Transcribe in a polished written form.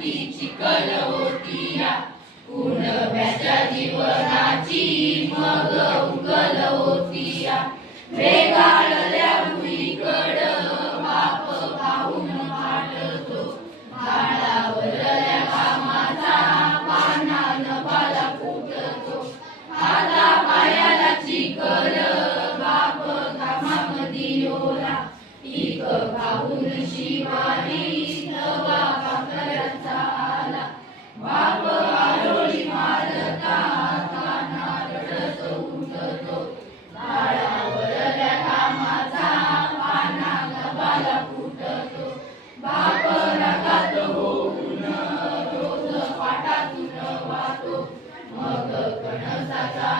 चिखल होती या उन्हाळ्याच्या जीवनाची मग उगल होती या वेगाळल्या भुईकडं बाप पाहून वाटतो भाडावरल्या कामाचा पाना नभाला फुटतो हाता पायाला चिखल बाप कामामध्ये ओला पीक पाहून शिवारी नवा काकऱ्याचा आला बाप आरोळी मारता काना रडत उठतो झाडावरल्या कामाचा पाना नभाला फुटतो बाप रागात होऊन रोज पाटातून वाहतो मग कणसाचा